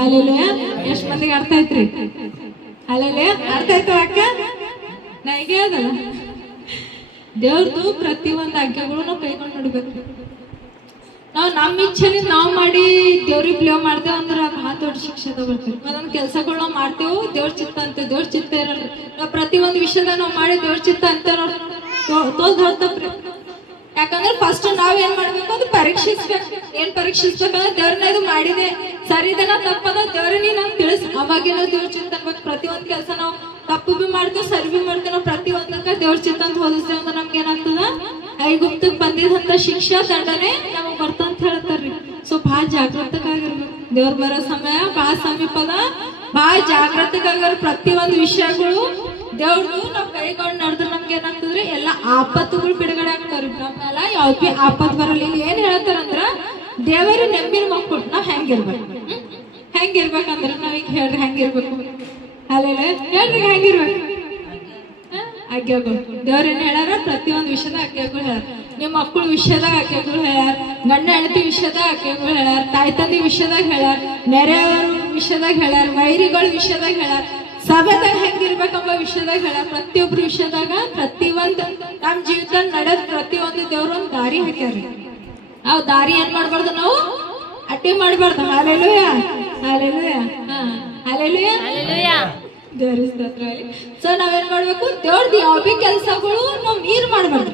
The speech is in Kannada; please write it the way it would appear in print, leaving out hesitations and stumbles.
ಹಾಲೆಲುಯ. ಎಷ್ಟ್ ಮಂದಿಗೆ ಅರ್ಥ ಐತ್ರಿ? ಹಾಲೆಲುಯ. ಅರ್ಥ ಆಯ್ತು ಅಕ್ಕ? ನಾ ಈಗ ಹೇಳ್ದಲ್ಲ, ದೇವ್ರದ್ದು ಪ್ರತಿಯೊಂದು ಆಜ್ಞೆಗಳು ನಾವು ಕೈಗೊಂಡು ನೋಡ್ಬೇಕು. ನಾವು ನಮ್ಮ ಇಚ್ಛೆಲಿ ನಾವು ಮಾಡಿ ದೇವ್ರಿಗೆ ಬ್ಲೇವ್ ಮಾಡ್ತೇವೆ ಅಂದ್ರೆ ಭಾಳ ದೊಡ್ಡ ಶಿಕ್ಷೆ ತಗೊಳ್ತೇವೆ. ಅದೊಂದು ಕೆಲಸಗಳು ನಾವು ಮಾಡ್ತೇವೆ, ದೇವ್ರ ಚಿತ್ತ ಅಂತ. ದೇವ್ರ ಚಿತ್ತ ಇರಲ್ಲ. ನಾವು ಪ್ರತಿಯೊಂದು ವಿಷಯದಾಗ ನಾವು ಮಾಡಿ ದೇವ್ರ ಚಿತ್ತ ಅಂತ ತೋರ್ಸ್ರಿ. ಯಾಕಂದ್ರೆ ಫಸ್ಟ್ ನಾವ್ ಏನ್ ಮಾಡ್ಬೇಕು ಅದು ಪರೀಕ್ಷಿಸ್ಬೇಕು. ಏನ್ ಪರೀಕ್ಷಿಸ್ಬೇಕಂದ್ರೆ ದೇವ್ರನ್ನ ಇದು ಮಾಡಿದೆ ಸರಿದೇನ ತಪ್ಪದ ದೇವ್ರ ನೀನ್ ತಿಳಿಸ್. ಅವಾಗಿನ ದೇವ್ರ ಚಿತ್ತ ಅನ್ಬೇಕು. ಪ್ರತಿಯೊಂದು ಕೆಲಸ ನಾವು ತಪ್ಪು ಬಿ ಮಾಡ್ತೇವೆ, ಸರಿ ಬಿ ಮಾಡ್ತೇವೆ. ನಾವು ಪ್ರತಿಯೊಂದಕ್ಕ ದೇವ್ರ ಚಿತ್ತ ಅಂತ ಹೋಲಿಸ್ತೇವೆ ಅಂದ್ರೆ ನಮ್ಗೆ ಏನಾಗ್ತದ, ಐಗುಪ್ತಕ್ಕೆ ಬಂದಿದಂತ ಶಿಕ್ಷಾ ದಂಡನೆ ನಮಗ್ ಬರ್ತಂತ ಹೇಳ್ತಾರ್ರಿ. ಸೊ ಭಾಳ ಜಾಗೃತಕ್ಕಾಗಿರ್ಬೇಕು. ದೇವ್ರ ಬರೋ ಸಮಯ ಭಾಳ ಸಮೀಪದ. ಭಾಳ ಜಾಗೃತಕ್ಕಾಗಿರೋ ಪ್ರತಿಯೊಂದು ವಿಷಯಗಳು ದೇವ್ರದ್ದು ನಾವ್ ಕೈಗೊಂಡು ನಡೆದ್ರೆ ನಮ್ಗೆ ಏನಾಗ್ತದ್ರಿ, ಎಲ್ಲಾ ಆಪತ್ತುಗಳು ಬಿಡುಗಡೆ ಆಗ್ತಾವ್ರಿ. ನಮ್ಮೆಲ್ಲ ಯಾವ್ದು ಬಿ ಆಪತ್ ಬರಲ್ಲ. ಈಗ ಏನ್ ಹೇಳ್ತಾರಂದ್ರ ದೇವರ ನೆಮ್ಮಿನ ಮಕ್ಕಳು ನಾವ್ ಹೆಂಗಿರ್ಬೇಕಂದ್ರ ನಾವೀಗ ಹೇಳ್ರಿ ಹೆಂಗಿರ್ಬೇಕು. ಅಲ್ಲೇ ಹೇಳ್ರಿ ಹೆಂಗಿರ್ಬೇಕು. ಆಜ್ಞೆಗಳು ದೇವ್ರ ಏನ್ ಹೇಳ್ಯಾರ, ಪ್ರತಿಯೊಂದು ವಿಷಯದ ಆಜ್ಞೆಗಳು ಹೇಳ್ಯಾರ. ನಿಮ್ಮ ಮಕ್ಕಳ ವಿಷಯದಾಗ ಆಜ್ಞೆಗಳು ಹೇಳ್ಯಾರ, ಗಂಡ ಹೆಂಡತಿ ವಿಷಯದಾಗ ಆಜ್ಞೆಗಳು ಹೇಳ್ಯಾರ, ತಾಯಿ ತಂದೆ ವಿಷಯದಾಗ ಹೇಳ್ಯಾರ, ನೆರೆಯವರ ವಿಷಯದಾಗ ಹೇಳ್ಯಾರ, ವೈರಿಗಳ ವಿಷಯದಾಗ ಹೇಳ್ಯಾರ, ಸಭೆದಾಗ ಹೆಂಗಿರ್ಬೇಕಂಬ ವಿಷಯದಾಗ ಹೇಳ್ಯಾರ. ಪ್ರತಿಯೊಬ್ರು ವಿಷಯದಾಗ ಪ್ರತಿಯೊಂದು ನಮ್ ಜೀವಿತ ನಡೆದ್ ಪ್ರತಿಯೊಂದು ದೇವ್ರ ಒಂದು ದಾರಿ ಹಾಕ್ಯಾರಿ. ಆ ದಾರಿ ಏನ್ ಮಾಡ್ಬಾರ್ದು, ನಾವು ಅಡ್ಡಿ ಮಾಡ್ಬಾರ್ದು. ಹಾಲೆಲುಯ, ಹಾಲೆಲುಯ, ಹಾಲೆಲುಯ, ದೇವ್ರ ಸ್ತೋತ್ರ. ಸೊ ನಾವೇನ್ ಮಾಡ್ಬೇಕು, ದೇವ್ರದ್ದು ಯಾವ ಬಿ ಕೆಲಸಗಳು ನಾವು ಮೀರ್ ಮಾಡ್ಬಾರ್ದು.